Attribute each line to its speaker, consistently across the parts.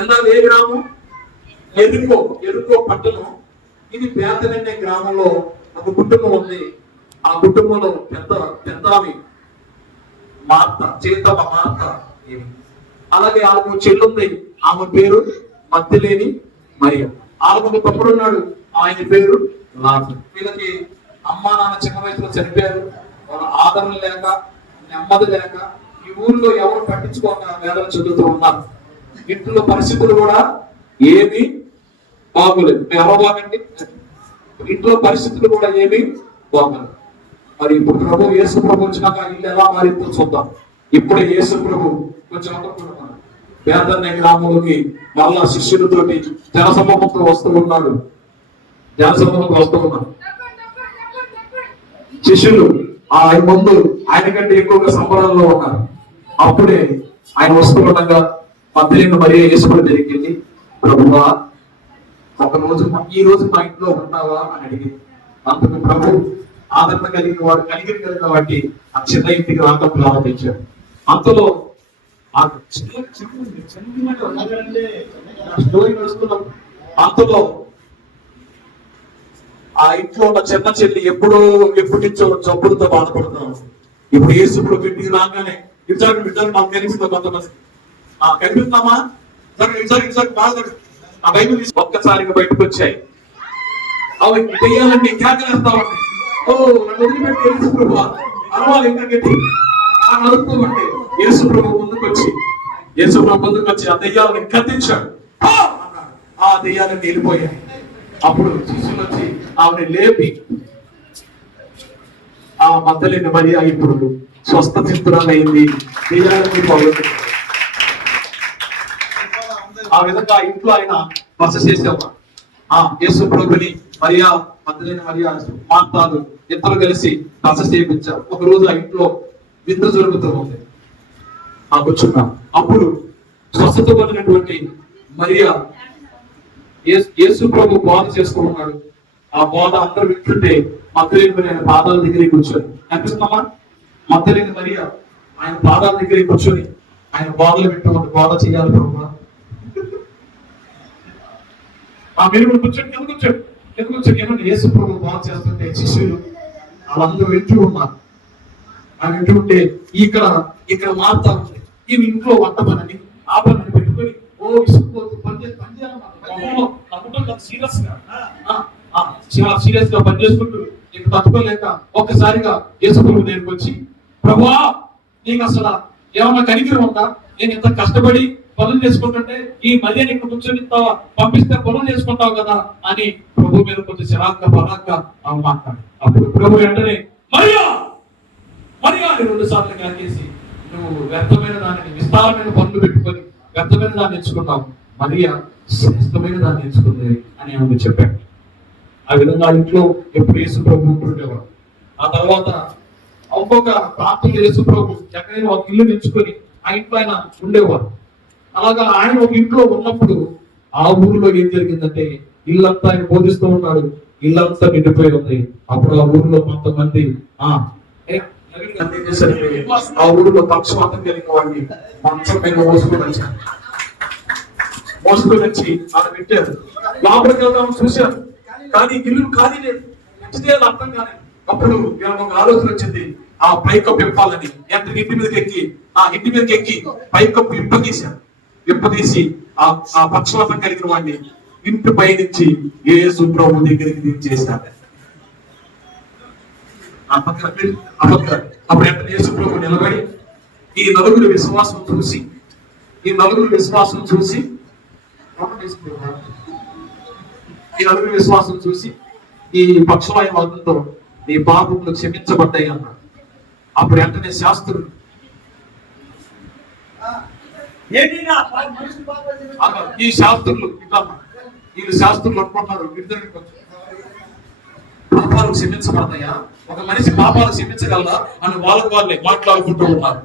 Speaker 1: ఇందాక ఏ గ్రామం? ఎరుకో ఎరుకో పట్టణం. ఇది పేదననే గ్రామంలో ఒక కుటుంబం ఉంది. ఆ కుటుంబంలో పెద్ద పెద్ద ఆమె మార్త చేతమ్మ మార్త అలాగే ఆమె చెల్లుంది. ఆమె పేరు మధ్యలేని మరియ ఆమెకు తప్పుడు ఉన్నాడు ఆయన పేరు లాజు వీళ్ళకి అమ్మా నాన్న చిన్న వయసులో చనిపోయారు. వాళ్ళ ఆదరణ లేక నెమ్మది లేక ఈ ఊర్లో ఎవరు పట్టించుకోక వేదన చదువుతూ ఉన్నారు. ఇంట్లో పరిస్థితులు కూడా ఏమీ బాగోలేదు. మేము ఇంట్లో పరిస్థితులు కూడా ఏమీ బాగోలేదు. మరి ఇప్పుడు ప్రభు యేసు ప్రభు వచ్చినాక ఇల్లు ఎలా మారిందో చూద్దాం. ఇప్పుడే యేసు ప్రభు కొంచెం పేదన్న గ్రామంలోకి మళ్ళా శిష్యులతోటి జనసమూహంతో వస్తూ ఉన్నాడు జనసమూహంతో వస్తూ ఉన్నాడు శిష్యులు ఆ ఆయన ముందు ఆయన కంటే ఎక్కువగా సంబరాల్లో ఉన్నారు. అప్పుడే ఆయన వస్తూ ఉండగా పద్దెనిమిది మరి యేసుకుని జరిగింది. ప్రభువా ఒక రోజు ఈ రోజు మా ఇంట్లో ఉన్నావా అని అడిగింది. అందుకు ప్రభు ఆదరణ కలిగిన వాడు కలిగిన కలిగిన వాటి ఆ చిన్న ఇంటికి రాకం ప్రారంభించాడు. అంతలో ఆ చిన్న చిన్న స్టోరీ నడుస్తున్నాం అంతలో ఆ ఇంట్లో ఉన్న చిన్న చెల్లి ఎప్పుడో ఎప్పటి నుంచో జబ్బులతో బాధపడుతున్నాం ఇప్పుడు ఏసుకుడు ఇంటికి రాగానే ఇద్దరు ఇద్దరు నాకు కనిపిస్తుంది కొంతమంది కనిపిస్తామా కనిపిస్తున్నామా సరే ఇద్దరు ఇద్దరు బాగా ఆ బైబిల్ తీసి ఒక్కసారిగా బయటకు వచ్చాయి. అవి దెయ్యాలన్నీ కేకలేస్తా ఉంటాయి ఓ నన్ను వదిలిపెట్టి యేసు ప్రభు అరవాలి ఇంకా గట్టి. ఆ నడుస్తూ ఉంటే యేసు ప్రభు ముందుకు వచ్చి. యేసు ప్రభు ముందుకు వచ్చి ఆ దెయ్యాలని కత్తించాడు. ఆ దెయ్యాలని వెళ్ళిపోయాయి. అప్పుడు శిష్యులు వచ్చి ఆమెను లేపి ఆ మద్దలేని మరి ఇప్పుడు స్వస్థ చిత్రాలైంది. దెయ్యాలని పోగొట్టింది ఆ విధంగా ఆ ఇంట్లో ఆయన బస చేసేవారు. ఆ యేసు ప్రభుని మరియా మద్దలేని మరియా మార్తాలు ఇద్దరు కలిసి బస చేయించారు. ఒక రోజు ఆ ఇంట్లో విందు జరుగుతూ ఉంది. ఆ కూర్చున్నాం. అప్పుడు స్వస్థత పొందినటువంటి మరియా యేసు- ప్రభు బోధ చేసుకుంటున్నాడు ఆ బోధ అందరూ వింటుంటే మద్దలేని ఆయన పాదాల దగ్గరికి కూర్చొని అనిపిస్తున్నామా మద్దలేని మరియా ఆయన పాదాల దగ్గరికి కూర్చొని ఆయన బోధలు వింటూ బోధ చేయాలి ప్రభు. ఆ వెలుగులు కూర్చొని కింద కూర్చోండి కింద కూర్చొని ఏమంటే యేసు ప్రభు బాగా చేస్తుంటే శిష్యులు వాళ్ళందరూ వింటూ ఉన్నారు. ఆ వింటూ ఉంటే ఇక్కడ ఇక్కడ మారుతా ఉంది. ఈ ఇంట్లో వంట పనని ఆ పని పెట్టుకొని ఓ విసుకుపోతూ పని చేసి సీరియస్గా. చాలా సీరియస్గా పని చేసుకుంటూ తట్టుకోలేక ఒక్కసారిగా యేసు ప్రభు దగ్గరికి వచ్చి ప్రభా నీకు అసలు ఏమన్నా కనికరం ఉందా? నేను ఇంత కష్టపడి పనులు చేసుకుంటుంటే ఈ మధ్య నీకు కూర్చొని పంపిస్తే పనులు చేసుకుంటావు కదా అని ప్రభు మీద కొంచెం చిరాగ్గా పరాగ్గా ఆమె మాట్లాడు అప్పుడు ప్రభు వెంటనే మరియా! మరియా! అని రెండు సార్లు కలిగేసి నువ్వు వ్యర్థమైన దానిని విస్తారమైన పనులు పెట్టుకొని వ్యర్థమైన దాన్ని ఎంచుకున్నావు. మరియా శ్రేష్టమైన దాన్ని ఎంచుకుంది అని ఆమె చెప్పాడు ఆ విధంగా ఇంట్లో ఎప్పుడు యేసు ప్రభు ఉంటుండేవాడు. ఆ తర్వాత ఒక్కొక్క ప్రాంతంలో యేసు ప్రభు ఎక్కడైనా ఒక ఇల్లు ఎంచుకొని ఆ ఇంట్లో ఆయన ఉండేవారు. అలాగా ఆయన ఒక ఇంట్లో ఉన్నప్పుడు ఆ ఊరిలో ఏం జరిగిందంటే ఇల్లంతా ఆయన బోధిస్తూ ఉన్నాడు ఇల్లంతా నిండిపోయి ఉంది. అప్పుడు ఆ ఊరిలో కొంతమంది ఆ ఆ ఊరిలో పక్షపాతం కలిగిన వాడిని మంచం మీద మోసుకొని వచ్చారు. మోసుకొని వచ్చి ఆడ పెట్టారు. లోపలికి వెళ్దాం చూశారు. కానీ ఇల్లు ఖాళీ లేదు. అర్థం కాలేదు. అప్పుడు నేను ఒక ఆలోచన వచ్చింది. ఆ పైకప్పు ఇప్పాలని ఎంత ఇంటి మీదకి ఎక్కి ఆ ఇంటి మీదకి ఎక్కి పైకప్పు ఇప్పదీశారు విప్పదీసి ఆ ఆ పక్షవాతం కలిగిన వాడిని ఇంటి పై నుంచి యేసు ప్రభు దగ్గరికి దించేశారు ఆ పక్కన అప్పుడు ఎంత యేసు ప్రభు నిలబడి ఈ నలుగురు విశ్వాసం చూసి ఈ నలుగురు విశ్వాసం చూసి ఈ నలుగురు విశ్వాసం చూసి ఈ పక్షవాయు వర్గంతో నీ పాపములు క్షమించబడ్డాయి అన్నాడు. అప్పుడు వెంటనే శాస్త్రులు ఈ శాస్త్రులు వీళ్ళు శాస్త్రులు అనుకుంటున్నారు విడుదలకి వచ్చి పాపాలు క్షమించబడతాయా? ఒక మనిషి పాపాలు క్షమించగలరా అని వాళ్ళకు వాళ్ళే మాట్లాడుకుంటూ ఉన్నారు.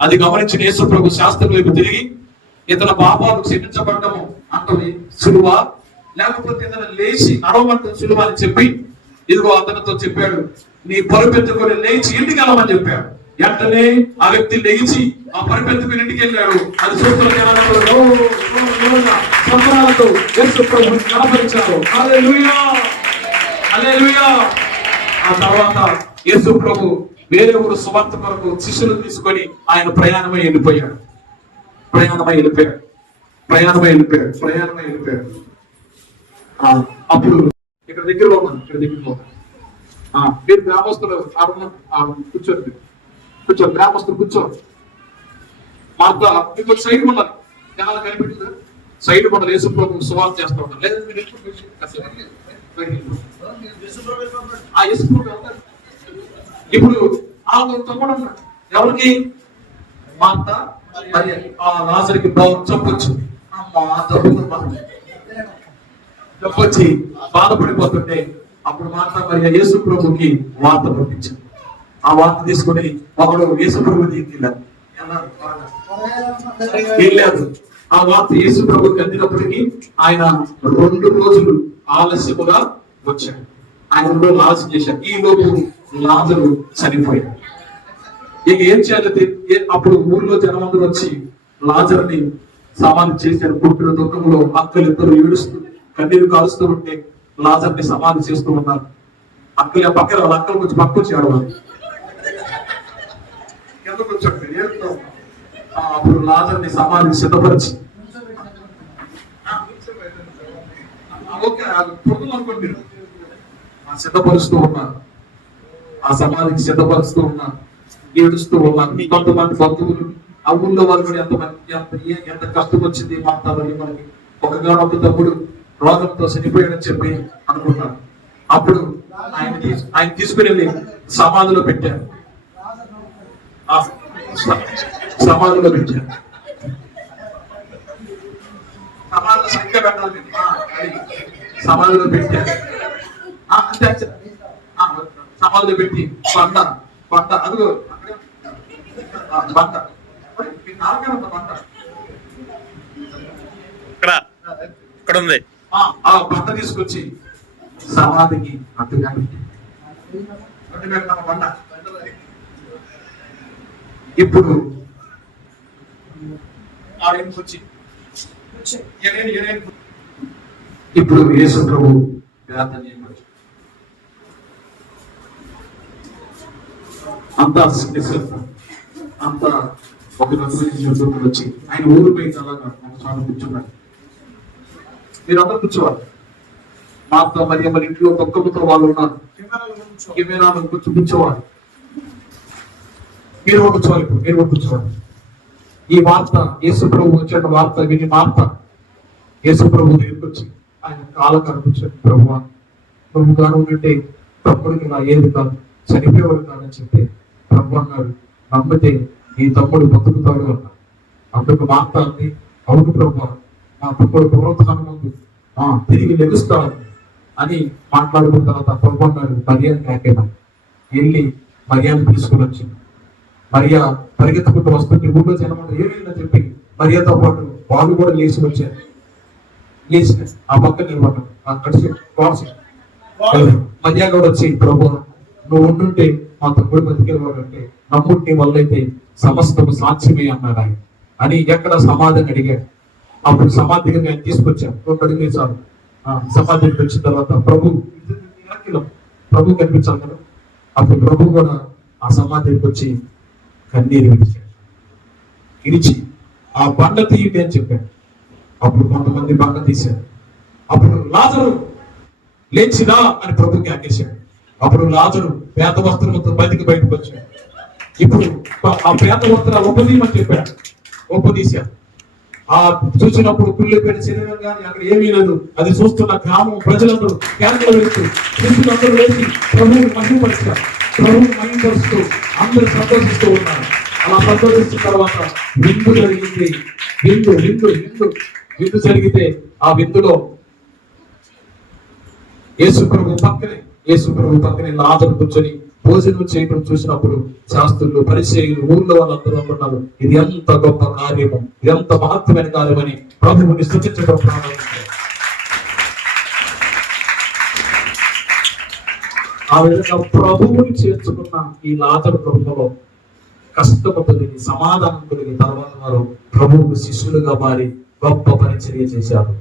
Speaker 1: అది గమనించిన యేసు ప్రభు శాస్త్రం వైపు తిరిగి ఇతని పాపాలు క్షమించబడము అంటే సులువ. లేకపోతే ఇతను లేచి నడవమంటే సులువ అని చెప్పి ఇదిగో అతనితో చెప్పాడు నీ పరుపెత్తుకొని లేచి ఇంటికి వెళ్ళమని చెప్పాడు. వెంటనే ఆ వ్యక్తి లేచి ఆ పరిపెత్తుకుని ఇంటికి వెళ్ళాడు అది చూస్తున్న జనాలు, యేసు కనపరిచారు. ఆ తర్వాత యేసు ప్రభు వేరే ఊరు సువార్త కొరకు శిష్యులు తీసుకొని ఆయన ప్రయాణమై వెళ్ళిపోయాడు. ప్రయాణమై వెళ్ళిపోయాడు. ప్రయాణమై వెళ్ళిపోయాడు. ప్రయాణమై వెళ్ళిపోయాడు. ఆ, అప్పుడు ఇక్కడ దగ్గరలో ఉన్నాను. ఇక్కడ దగ్గరలో మీరు గ్రామస్తులు కూర్చోండి. కూర్చో గ్రామస్తులు కూర్చో. మార్త ఇప్పుడు సైడ్ ఉన్నారు జనాలు కనిపెట్టింది? సైడ్ కూడా యేసు ప్రభు సువార్త చేస్తూ ఉంటారు. లేదు మీరు ఎప్పుడు ఆ యేసు ప్రభు ఇప్పుడు ఆ కూడా ఉన్నాడు ఎవరికి? మార్త ఆ లాజరికి చెప్పొచ్చు అమ్మా తమ్ముడు చెప్పొచ్చి బాధపడిపోతుంటే అప్పుడు మార్త మరి యేసు ప్రభుకి వార్త పంపించారు. ఆ వార్త తీసుకుని ఒకడు యేసుప్రభు వెళ్ళారు. ఆ వార్త యేసుప్రభు అందినప్పటికీ ఆయన రెండు రోజులు ఆలస్యముగా వచ్చాడు. ఆయన రెండు రోజులు ఆలస్యం చేశారు ఈ లోపు లాజరు చనిపోయాడు. ఇక ఏం చేయాలి అప్పుడు ఊర్లో జనమందరూ వచ్చి లాజర్ని సమాధి చేశారు. పుట్టిన దుఃఖంలో అక్కలు ఇద్దరు ఏడుస్తూ కన్నీరు కాలుస్తూ ఉంటే లాజర్ని సమాధి చేస్తూ ఉన్నారు. అక్కలు పక్కన వాళ్ళ అక్కలు కొంచెం పక్క వచ్చి ఆడవాలి ఎందుకు వచ్చాడు ఏడుస్తూ అప్పుడు లాజర్ని సమాధి సిద్ధపరిచి. ఓకే అనుకోండి మీరు. సిద్ధపరుస్తూ ఉన్నారు. ఆ సమాధికి సిద్ధపరుస్తూ ఉన్నారు. ఏడుస్తూ ఉన్నారు. కొంతమంది బంధువులు ఆ ఊళ్ళో వాళ్ళు కూడా ఎంత ఎంత ఎంత కష్టం వచ్చింది మాట్లాడాలి మనకి ఒకగానొక తమ్ముడు రోగంతో చనిపోయాడని చెప్పి అనుకున్నాడు అప్పుడు ఆయన ఆయన తీసుకుని వెళ్ళి సమాధిలో పెట్టారు ఆ స- సమాధిలో పెట్టారు. సమాధిలో సంఖ్య పెట్టాలి. సమాధిలో పెట్టారు. సమాధిలో పెట్టి పంట పంట అదిగో పంట.
Speaker 2: ఇక్కడ ఉంది.
Speaker 1: ఆ, ఆ పంట తీసుకొచ్చి సమాధికి అడ్డుగా పెట్టి అడ్డు పెట్టిన పంట. ఇప్పుడు ఇప్పుడు యేసు ప్రభు ప్రార్థన చేయవచ్చు అంతా నిశ్శబ్దం. అంతా ఒక రకమైన వచ్చి. ఆయన ఊరు పోయిన అలాగా ఒక చోట కూర్చున్నాడు. మీరందరూ కూర్చోవాలి. మాతో మరి మన ఇంట్లో తొక్కముతో వాళ్ళు ఉన్నారు. కెమెరాలో కూర్చో కూర్చోవాలి. మీరు కూర్చోవాలి ఇప్పుడు. మీరు కూర్చోవాలి. ఈ వార్త యేసు ప్రభు వచ్చిన వార్త విని వార్త యేసు ప్రభు దగ్గరికి వచ్చి ఆయన కాల కనిపించాడు ప్రభు ప్రభు గారు ఉంటే తమ్ముడికి నా ఏది కాదు చనిపోయేవాడు కాదని చెప్పి ప్రభు అన్నాడు నమ్మితే నీ తమ్ముడు బతుకుతాడు అన్నాడు అందుకు వార్త అంది అవును ప్రభు నా తమ్ముడు పునరుత్థానం ఉంది ఆ, తిరిగి లెగుస్తాడు అని మాట్లాడుకున్న తర్వాత ప్రభు అన్నాడు మర్యాద కాకేనా? వెళ్ళి మర్యాద తీసుకుని వచ్చింది మరియా పరిగెత్తుకుంటూ వస్తుంటే ఊళ్ళో జనం ఏమైందని చెప్పి మరియాతో పాటు వాళ్ళు కూడా లేచి వచ్చారు. లేచి ఆ పక్క నిలబడ్డారు. ఆ కడిచి వాసి మధ్య కూడా వచ్చి ప్రభు నువ్వు ఉండుంటే మా తమ్ముడు బతికేవాడు అంటే నమ్ముడిని వల్లైతే సమస్తము సాక్ష్యమే అన్నాడు ఆయన. అని ఎక్కడ సమాధిని అడిగాడు. అప్పుడు సమాధిగా ఆయన తీసుకొచ్చాను రెండు అడిగిన చాలు. ఆ, సమాధి వచ్చిన తర్వాత ప్రభు. ప్రభు కనిపించాలి కదా. అప్పుడు ప్రభు కూడా ఆ సమాధి దగ్గరికి వచ్చి కన్నీరు విడిచాడు. ఇడిచి ఆ బండ తీయండి అని చెప్పాడు. అప్పుడు కొంతమంది బండ తీశారు. అప్పుడు లాజరు లేచిరా అని ప్రభుకి ఆకేశాడు. అప్పుడు లాజరు పేద వస్త్రంతో బయటికి బయటకు వచ్చాడు. ఇప్పుడు ఆ పేద వస్త్ర ఉపదీయమని చెప్పాడు. ఉపదీశాడు ఆ చూసినప్పుడు కుళ్ళిపోయిన శరీరం కానీ అక్కడ ఏమీ లేదు. అది చూస్తున్న గ్రామం ప్రజలందరూ కేంద్రం వేస్తూ శిష్యులందరూ వేసి ప్రభువుని మహిమపరుస్తారు. ప్రభువుని మహిమపరుస్తూ అందరూ సంతోషిస్తూ ఉన్నారు. అలా సంతోషిస్తున్న తర్వాత విందు జరిగింది. విందు విందు విందు. విందు జరిగితే ఆ విందులో యేసు ప్రభు పక్కనే యేసు ప్రభు పక్కనే లాజరు కూర్చొని భోజనం చేయడం చూసినప్పుడు శాస్త్రులు పరిచయులు ఊళ్ళో వాళ్ళందరూ అనుకున్నారు ఇది ఎంత గొప్ప కార్యము ఇది ఎంత మహత్వమైన కార్యమని ప్రభువుని సూచించడం ప్రారంభించారు. ఆ విధంగా ప్రభువుని చేర్చుకున్న ఈ లాజరు ప్రభులో కష్టము కలిగి సమాధానం కలిగి తర్వాత వారు ప్రభువుకు శిష్యులుగా మారి గొప్ప పరిచర్య చేశారు.